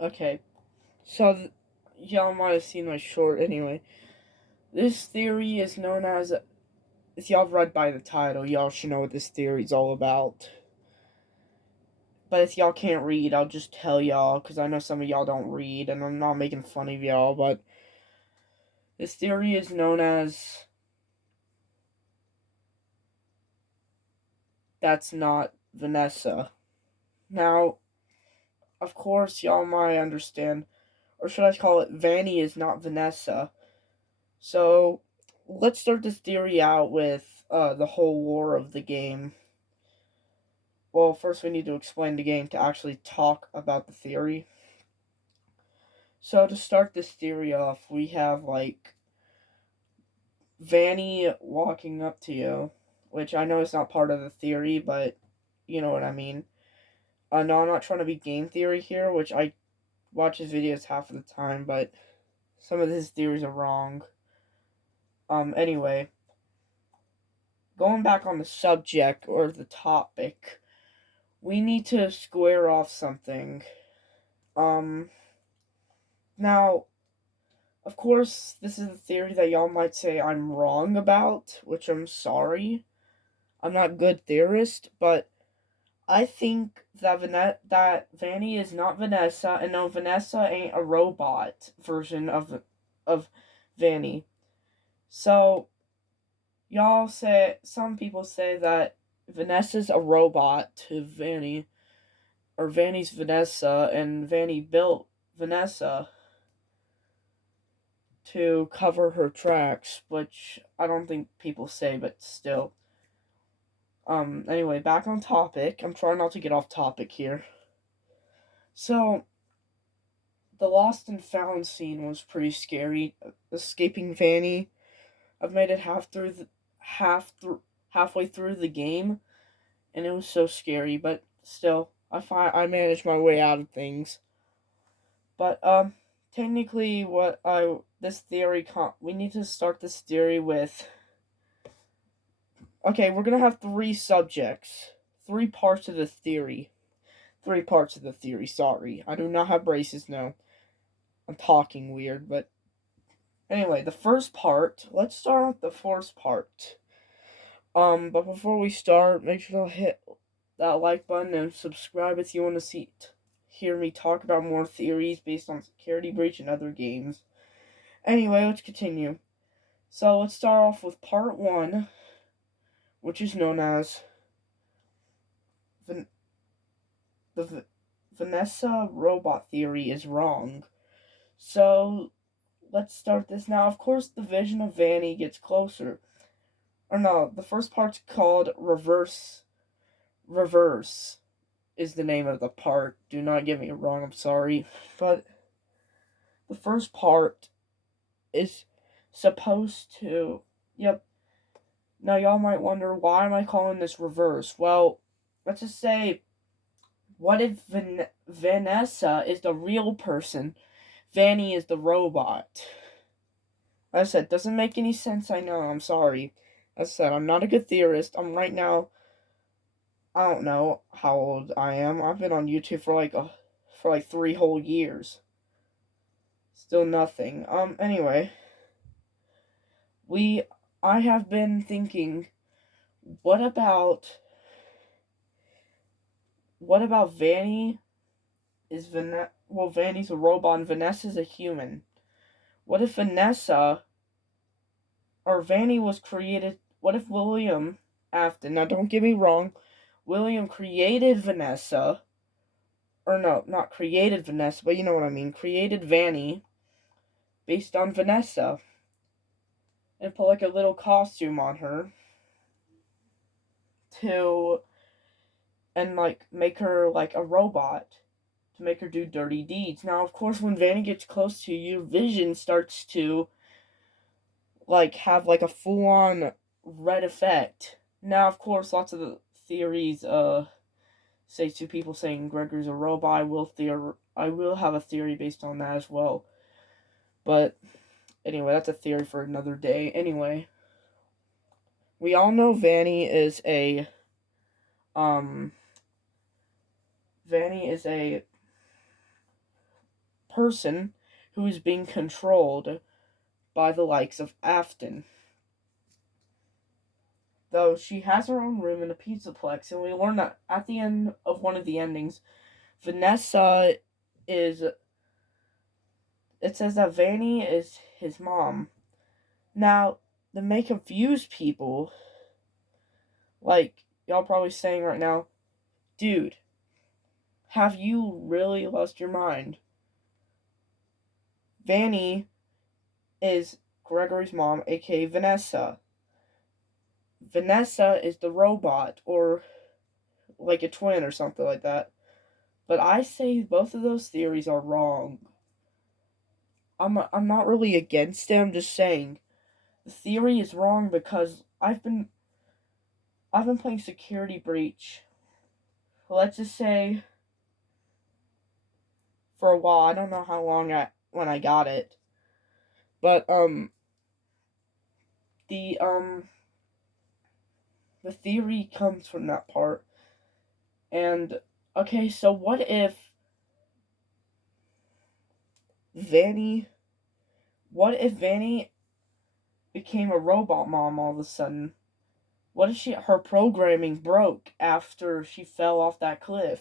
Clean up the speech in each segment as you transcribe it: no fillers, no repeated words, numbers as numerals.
Okay, so y'all might have seen my short anyway. This theory is known as. If y'all read by the title, y'all should know what this theory is all about. But if y'all can't read, I'll just tell y'all, because I know some of y'all don't read, and I'm not making fun of y'all, but this theory is known as That's Not Vanessa. Now, of course, y'all might understand, or should I call it Vanny is not Vanessa. So, let's start this theory out with the whole lore of the game. Well, first we need to explain the game to actually talk about the theory. So, to start this theory off, we have like Vanny walking up to you, which I know is not part of the theory, but you know what I mean. No, I'm not trying to be game theory here, which I watch his videos half of the time, but some of his theories are wrong. Anyway, going back on the subject or the topic, we need to square off something. Um, Now, of course, this is a theory that y'all might say I'm wrong about, which I'm sorry. I'm not a good theorist, but I think that that Vanny is not Vanessa, and no, Vanessa ain't a robot version of Vanny. So y'all say some people say that Vanessa's a robot to Vanny, or Vanny's Vanessa, and Vanny built Vanessa to cover her tracks, which I don't think people say, but still. Anyway, back on topic. I'm trying not to get off topic here. So, the lost and found scene was pretty scary. Escaping Vanny. I've made it halfway through the game, and it was so scary. But still, I managed my way out of things. But technically, what I this theory we need to start this theory with. Okay, we're gonna have three subjects, three parts of the theory. Three parts of the theory. Sorry, I do not have braces. No, I'm talking weird, but anyway, the first part. Let's start with the first part. But before we start, make sure to hit that like button and subscribe if you want to hear me talk about more theories based on Security Breach and other games. Anyway, let's continue. So let's start off with part one, which is known as Van- the Vanessa robot theory is wrong. So let's start this now. Of course, the vision of Vanny gets closer. Or no, the first part's called reverse. Reverse is the name of the part. Do not get me wrong, I'm sorry. But the first part is supposed to. Yep. Now, y'all might wonder, why am I calling this reverse? Well, let's just say, what if Vanessa is the real person? Vanny is the robot. As I said, doesn't make any sense, I know, I'm sorry. As I said, I'm not a good theorist. I'm right now, I don't know how old I am. I've been on YouTube for like 3 whole years. Still nothing. Anyway, we I have been thinking, what about Vanny Vanny's a robot and Vanessa's a human. What if Vanny was created, what if William Afton, now don't get me wrong, William created Vanessa, or no, not created Vanessa, but you know what I mean, created Vanny based on Vanessa, and put like a little costume on her to and like make her like a robot to make her do dirty deeds. Now, of course, when Vanny gets close to you, your vision starts to like have like a full on red effect. Now, of course, lots of the theories say two people saying Gregor's a robot. I will have a theory based on that as well. But anyway, that's a theory for another day. Anyway, we all know um Vanny is a person who is being controlled by the likes of Afton. Though she has her own room in a pizzaplex, and we learn that at the end of one of the endings, Vanessa is. It says that Vanny is his mom. Now, that may confuse people. Like, y'all probably saying right now, dude, have you really lost your mind? Vanny is Gregory's mom, aka Vanessa. Vanessa is the robot, or like a twin or something like that. But I say both of those theories are wrong. I'm not really against it. I'm just saying the theory is wrong because I've been playing Security Breach. Let's just say for a while. I don't know how long when I got it, but the the theory comes from that part. And okay, so what if Vanny became a robot mom all of a sudden? What if her programming broke after she fell off that cliff?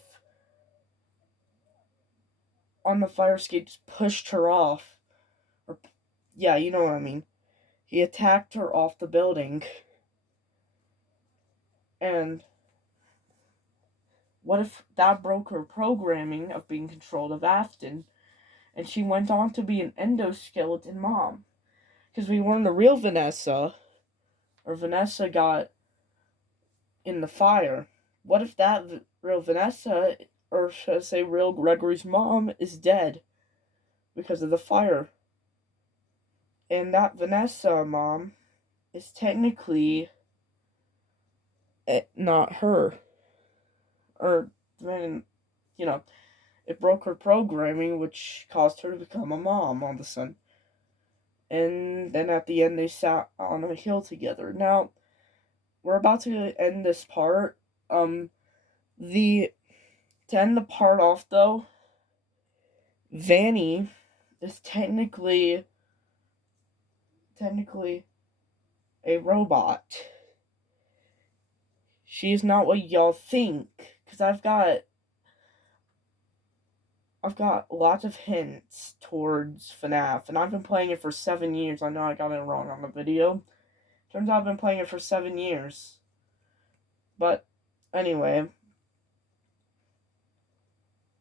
On the fire escape, just pushed her off. Or, yeah, you know what I mean. He attacked her off the building. And what if that broke her programming of being controlled of Afton, and she went on to be an endoskeleton mom? Because we learned the real Vanessa, or Vanessa got in the fire. What if that real Vanessa, or should I say real Gregory's mom, is dead because of the fire? And that Vanessa mom is technically not her. Or, then, you know, it broke her programming, which caused her to become a mom all of a sudden. And then at the end, they sat on a hill together. Now, we're about to end this part. To end the part off, though, Vanny is technically a robot. She's not what y'all think, because I've got lots of hints towards FNAF, and I've been playing it for 7 years. I know I got it wrong on the video. Turns out I've been playing it for 7 years. But, anyway.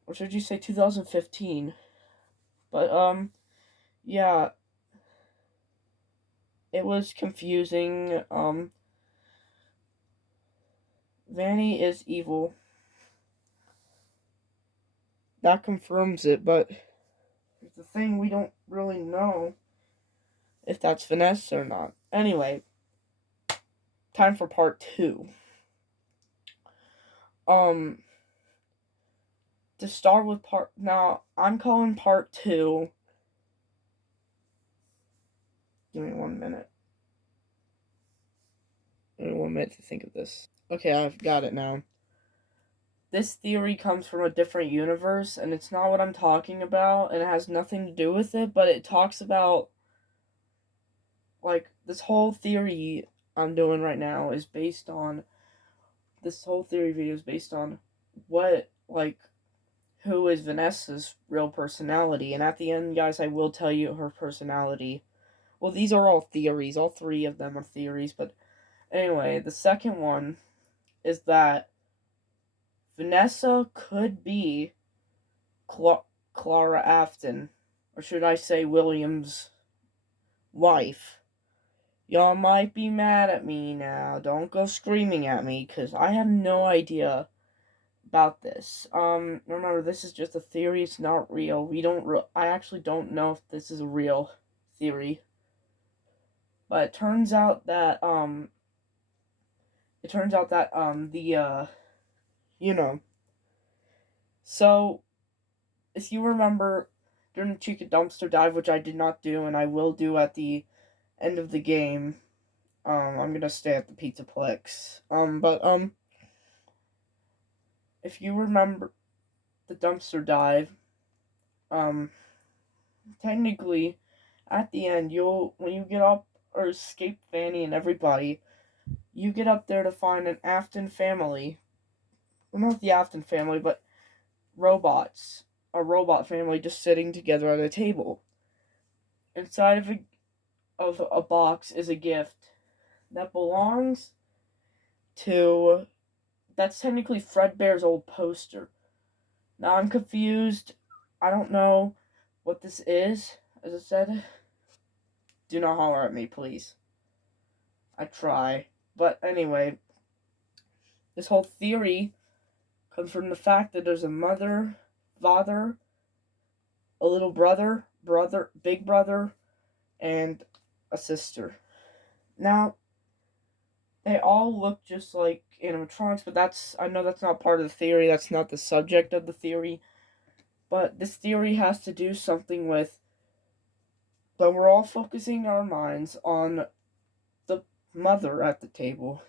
Or should you say 2015? But, yeah. It was confusing. Vanny is evil. That confirms it, but here's the thing, we don't really know if that's Vanessa or not. Anyway, time for part 2. To start with now, I'm calling part 2. Give me 1 minute. Give me 1 minute to think of this. Okay, I've got it now. This theory comes from a different universe, and it's not what I'm talking about, and it has nothing to do with it, but it talks about, like, this whole theory I'm doing right now is based on, this whole theory video is based on what, like, who is Vanessa's real personality, and at the end, guys, I will tell you her personality. Well, these are all theories, all 3 of them are theories, but anyway, the second one is that Vanessa could be Clara Afton, or should I say William's wife. Y'all might be mad at me now. Don't go screaming at me, because I have no idea about this. Remember, this is just a theory. It's not real. I actually don't know if this is a real theory. But it turns out that, so, if you remember, during the Chica Dumpster Dive, which I did not do, and I will do at the end of the game, I'm gonna stay at the Pizzaplex, if you remember the dumpster dive, technically, at the end, when you get up or escape Vanny and everybody, you get up there to find an Afton family. Well, not the Afton family, but robots. A robot family just sitting together at a table. Inside of a box is a gift that belongs to. That's technically Fredbear's old poster. Now I'm confused. I don't know what this is. As I said, do not holler at me, please. I try. But anyway, this whole theory comes from the fact that there's a mother, father, a little brother, big brother, and a sister. Now, they all look just like animatronics, but I know that's not part of the theory, that's not the subject of the theory. But this theory has to do something with, but we're all focusing our minds on the mother at the table,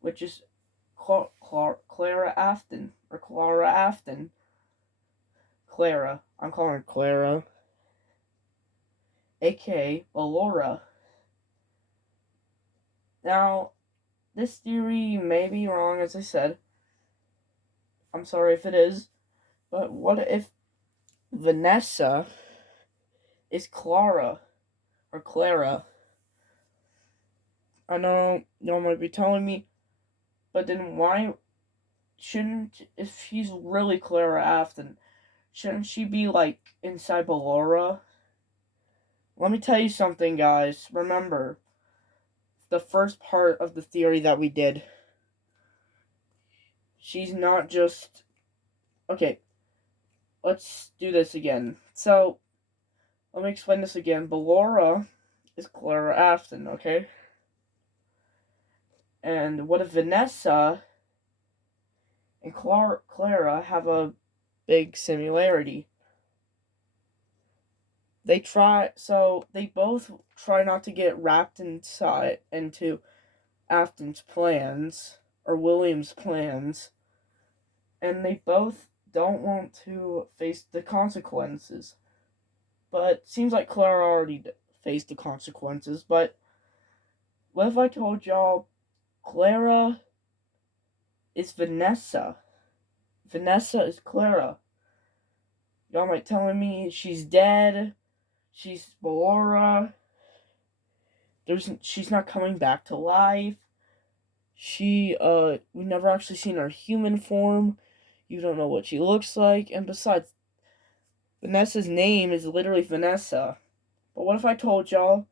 which is Clara Afton, or Clara Afton. Clara. I'm calling her Clara. A.k.a. Laura. Now, this theory may be wrong, as I said. I'm sorry if it is. But what if Vanessa is Clara? Or Clara? I know y'all might be telling me, but then why shouldn't, if she's really Clara Afton, shouldn't she be like inside Ballora? Let me tell you something, guys. Remember the first part of the theory that we did. She's not just. Okay, let's do this again. So, let me explain this again. Ballora is Clara Afton, okay? And what if Vanessa and Clara have a big similarity? They both try not to get wrapped into Afton's plans, or William's plans, and they both don't want to face the consequences. But it seems like Clara already faced the consequences, but what if I told y'all Clara is Vanessa? Vanessa is Clara. Y'all might telling me she's dead, she's Ballora, she's not coming back to life. We never actually seen her human form. You don't know what she looks like, and besides, Vanessa's name is literally Vanessa. But what if I told y'all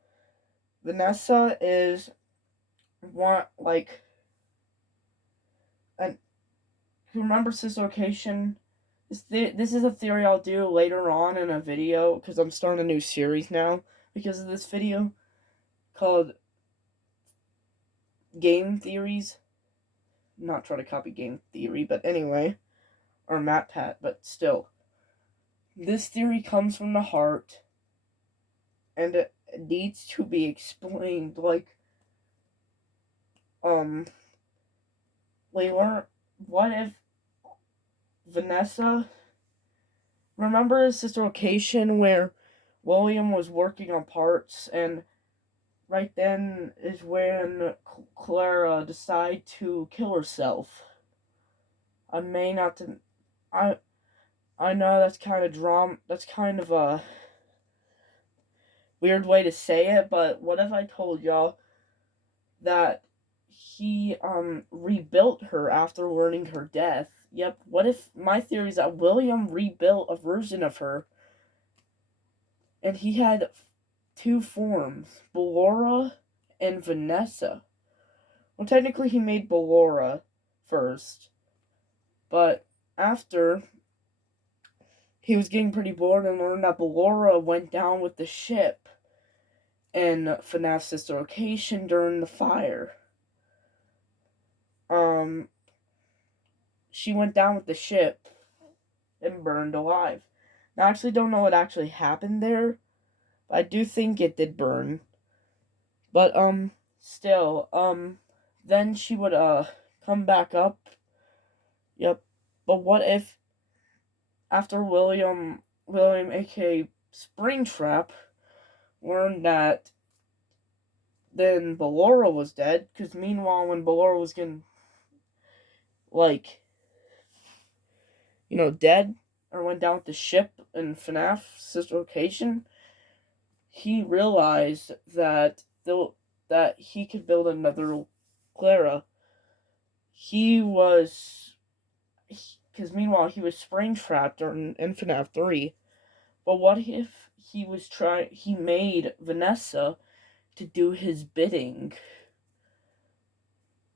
Vanessa is and remember Cislocation? This is a theory I'll do later on in a video, because I'm starting a new series now because of this video called Game Theories. I'm not trying to copy game theory, but anyway, or MatPat, but still. This theory comes from the heart, and it needs to be explained. What if Vanessa, remember Sister Location where William was working on parts, and right then is when Clara decided to kill herself. I know that's kind of a weird way to say it, but what if I told y'all that he rebuilt her after learning her death? Yep, what if my theory is that William rebuilt a version of her, and he had two forms, Ballora and Vanessa. Well, technically he made Ballora first, but after he was getting pretty bored and learned that Ballora went down with the ship in fnaf Sister Location during the fire. She went down with the ship and burned alive. Now, I actually don't know what actually happened there, but I do think it did burn. But, still, then she would, come back up. Yep. But what if, after William William, aka Springtrap, learned that then Ballora was dead, because meanwhile, when Ballora was getting, like, dead, or went down with the ship in FNAF sister location, he realized that he could build another Clara. Because meanwhile he was Springtrapped in FNAF 3. But what if he made Vanessa to do his bidding?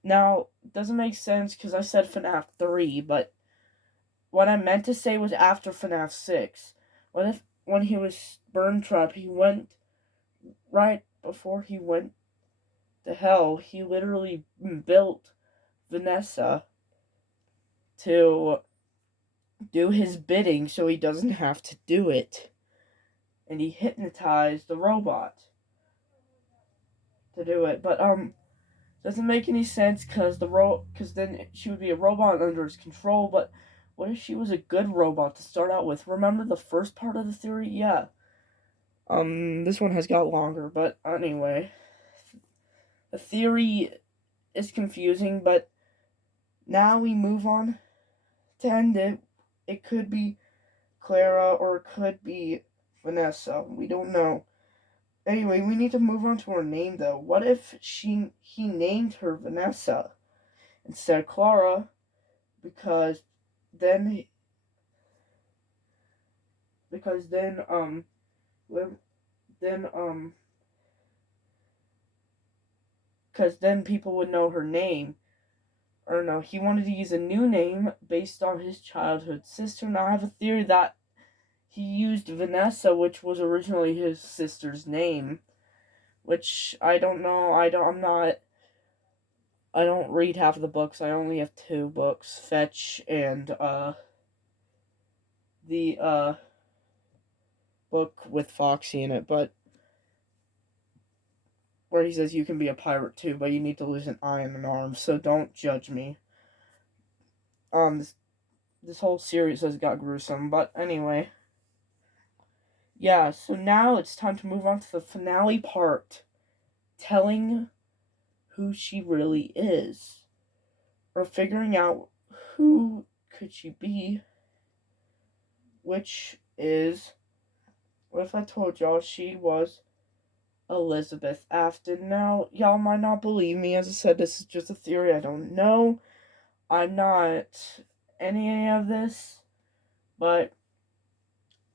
Now, it doesn't make sense because I said FNAF 3, but what I meant to say was after FNAF 6. What if when he was Burn Trap, he went right before he went to hell, he literally built Vanessa to do his bidding so he doesn't have to do it. And he hypnotized the robot to do it. But doesn't make any sense because then she would be a robot under his control. But what if she was a good robot to start out with? Remember the first part of the theory? Yeah. This one has got longer, but anyway, the theory is confusing. But now we move on to end it. It could be Clara or it could be Vanessa. We don't know. Anyway, we need to move on to her name though. What if he named her Vanessa instead of Clara? Because then because then because then people would know her name. Or no, he wanted to use a new name based on his childhood sister. Now I have a theory that he used Vanessa, which was originally his sister's name, which I don't know. I don't read half of the books. I only have 2 books, Fetch and the book with Foxy in it, but where he says you can be a pirate too, but you need to lose an eye and an arm, so don't judge me. This whole series has got gruesome, but anyway. Yeah, so now it's time to move on to the finale part. Telling who she really is. Or figuring out who could she be. Which is, what if I told y'all she was Elizabeth Afton? Now, y'all might not believe me. As I said, this is just a theory. I don't know. I'm not any of this. But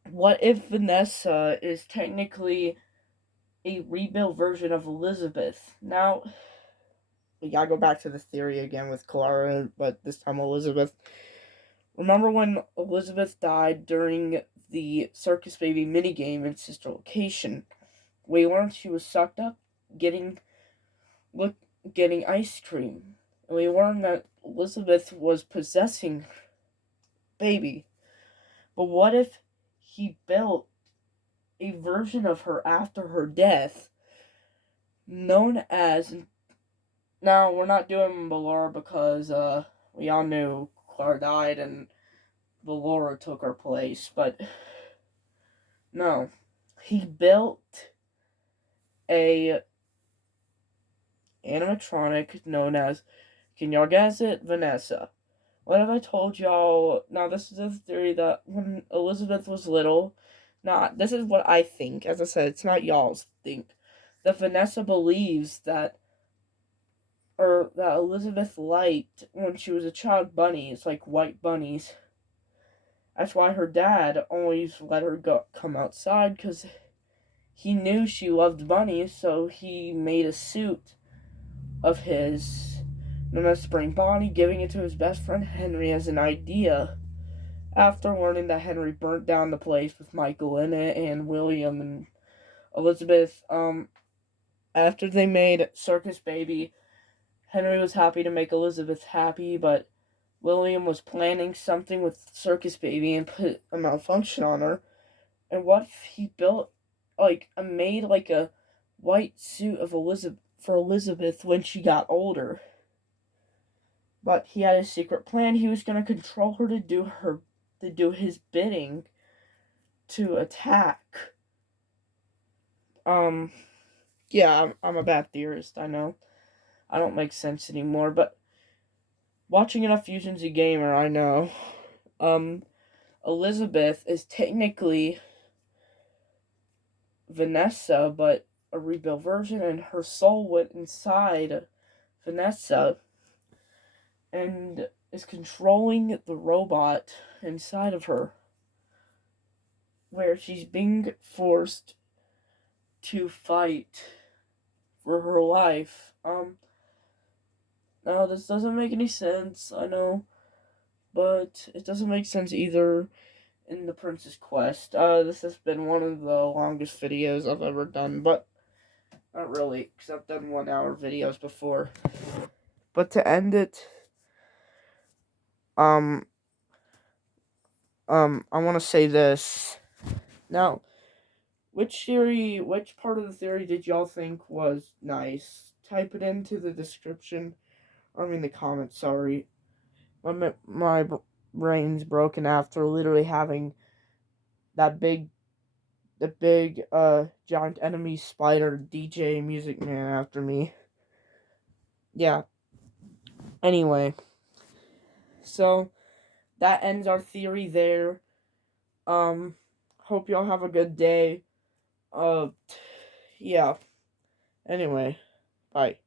what if Vanessa is technically a rebuilt version of Elizabeth? Now, we gotta go back to the theory again with Clara, but this time Elizabeth. Remember when Elizabeth died during the Circus Baby minigame in Sister Location? We learned she was sucked up getting ice cream. And we learned that Elizabeth was possessing Baby. But what if he built a version of her after her death known as... Now, we're not doing Ballora because we all knew Clara died and Ballora took her place, but no. He built a animatronic known as, can y'all guess it? Vanessa. What have I told y'all? Now, this is a theory that when Elizabeth was little, this is what I think. As I said, it's not y'all's think. That Vanessa believes that Elizabeth liked, when she was a child, bunnies, like white bunnies. That's why her dad always let her come outside, because he knew she loved bunnies, so he made a suit of his known as Spring Bonnie, giving it to his best friend Henry as an idea. After learning that Henry burnt down the place with Michael in it and William and Elizabeth, after they made Circus Baby, Henry was happy to make Elizabeth happy, but William was planning something with Circus Baby and put a malfunction on her. And what if he made a white suit of for Elizabeth when she got older? But he had a secret plan. He was going to control her to do his bidding. to attack. Yeah, I'm a bad theorist, I know. I don't make sense anymore, but watching enough Fusion Z Gamer, I know. Elizabeth is technically Vanessa, but a rebuilt version, and her soul went inside Vanessa and is controlling the robot inside of her, where she's being forced to fight for her life. No, this doesn't make any sense, I know, but it doesn't make sense either in the Princess Quest. This has been one of the longest videos I've ever done, but not really, because I've done 1 hour videos before. But to end it, I want to say this. Now, which part of the theory did y'all think was nice? Type it into the description, the comments, sorry. My brain's broken after literally having that big giant enemy spider DJ Music Man after me. Yeah. Anyway, so that ends our theory there. Hope y'all have a good day. Yeah. Anyway, bye.